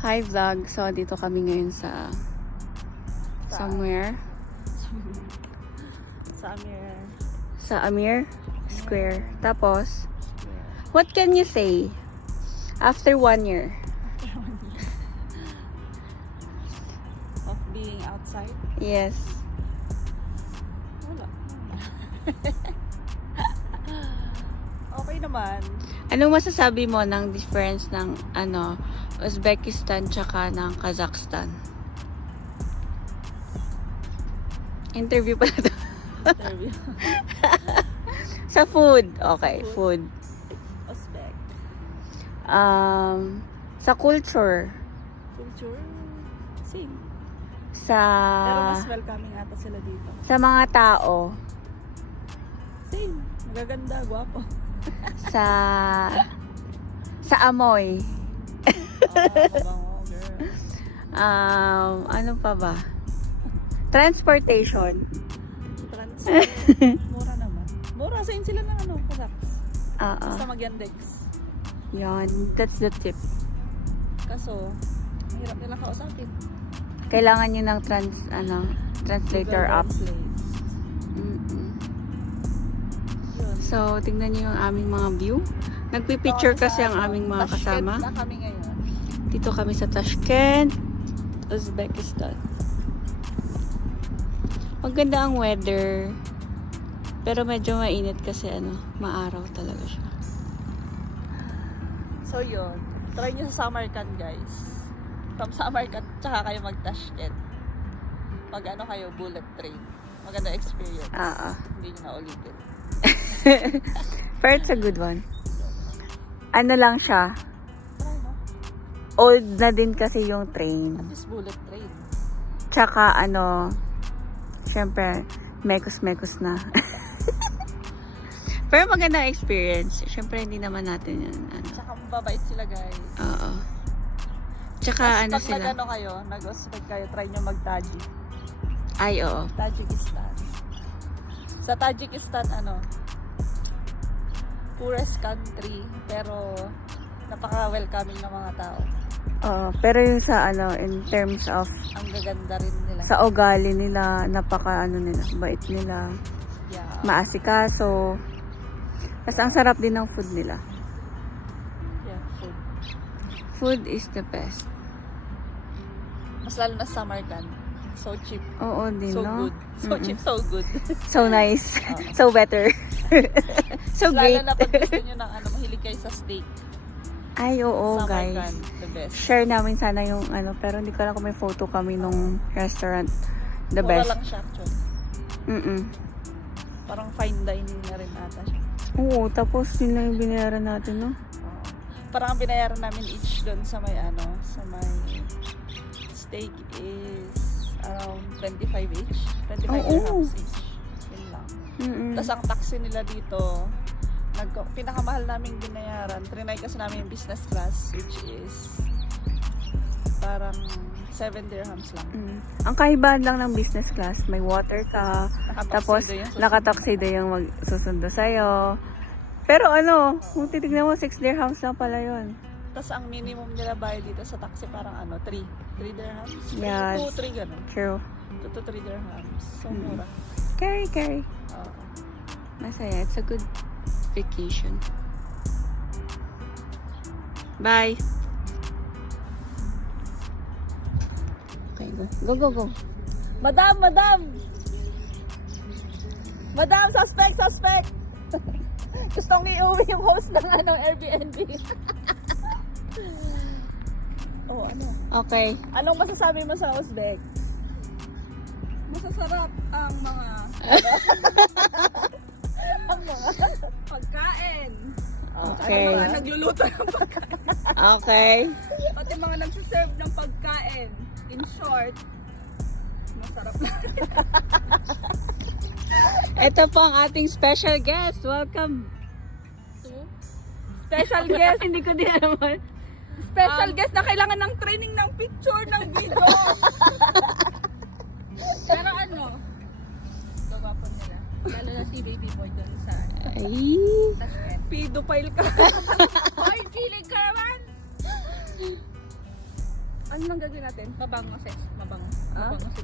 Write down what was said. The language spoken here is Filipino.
Hi vlog. So dito kami ngayon sa somewhere sa Amir Square. Tapos what can you say after 1 year of being outside? yes? Wala. Okay naman. Anong masasabi mo ng difference ng Uzbekistan tsaka ng Kazakhstan? Interview pala to. Interview. Sa food. Okay, food. Uzbek. Sa culture. Culture. Same. Sa Pero mas welcoming ata sila dito. sa mga tao. Same. Magaganda, gwapo. Sa amoy. Mabango, girl. Ano pa ba? Transportation. Transfer. Mura naman. Mura. Same sila ng Kazakhs. Basta mag-Yandex. Yan. That's the tip. Kaso, mahirap nila kausapin. Kailangan nyo ng translator Google app. Translate. Yun. So, tingnan nyo yung aming mga view. Nagpipicture kasi ang aming mga kasama. Tashkent na kami ngayon. Dito kami sa Tashkent, Uzbekistan. Maganda ang weather. Pero medyo mainit kasi maaraw talaga siya. So yun, try nyo sa Samarkand guys. From Samarkand, tsaka kayo mag-Tashkent. Pag kayo, bullet train. Maganda experience. Hindi nyo na ulitin. Pero it's a good one. Ano lang siya, Try no? old na din kasi yung train. At least bullet train. Tsaka syempre, mekos-mekos na. Pero maganda experience. Syempre, hindi naman natin yun. Tsaka mababait sila guys. Oo. Tsaka Tapos pag sila. kayo, nag-Uzbek kayo, try nyo mag-Tajik. Ay, oo. Tajikistan. Sa Tajikistan, poorest country, pero napaka-welcoming ng mga tao. Oo. Pero yung sa in terms of Ang gaganda rin nila. sa ugali nila, napaka nila, bait nila, Yeah. maasikaso. Tapos ang sarap din ng food nila. Yeah, food. Food is the best. Mas lalo na Samarkand. So cheap. Oo din, So no? good. So cheap, so good. So nice. So better. So Mas great. lalo na pag gusto nyo ng mahilig kayo sa steak. Ay, oo, guys. Samarkand, the best. Share namin sana yung pero hindi ko alam kung may photo kami nung restaurant. The Mura best. lang siya actually. Parang fine dining na rin ata siya. Oo, tapos yun lang yung binayaran natin, no? Parang ang binayaran namin each doon sa may sa may steak is around 25 each. 25 dirhams each. Yun lang. Tapos ang taxi nila dito, pinakamahal namin binayaran. Trinay kasi namin yung business class, which is parang 7 dirhams lang. Ang kaibahan lang ng business class, may water ka, tapos nakataksido yung magsusundo sa'yo. Pero kung titignan mo, 6 dirhams lang pala yun. Tapos ang minimum nila bayad dito sa taxi parang 3 dirhams. Yes. 2-3 ganun. True. 2 to 3 dirhams. So mura. Carry. Oo. Masaya. It's a good vacation. Bye. Okay, go. Madam! Madam, suspect! Gustong iuwi yung host ng Airbnb. Okay. Anong masasabi mo sa Uzbek? Masasarap ang mga pagkain. Okay. Mga nagluluto ng pagkain. Okay. Pati mga nagsiserve ng pagkain. In short, masarap na. Ito po ang ating special guest. Welcome. Special guest. Hindi ko din naman. Special guest na kailangan ng training ng picture, ng video. Pero gagawa nila. Lalo na si baby boy doon sa Ay. pedophile ka. Ay, feeling ka naman. Ano nang gagawin natin? Mabango, sis. Mabango. Ah? Mabango si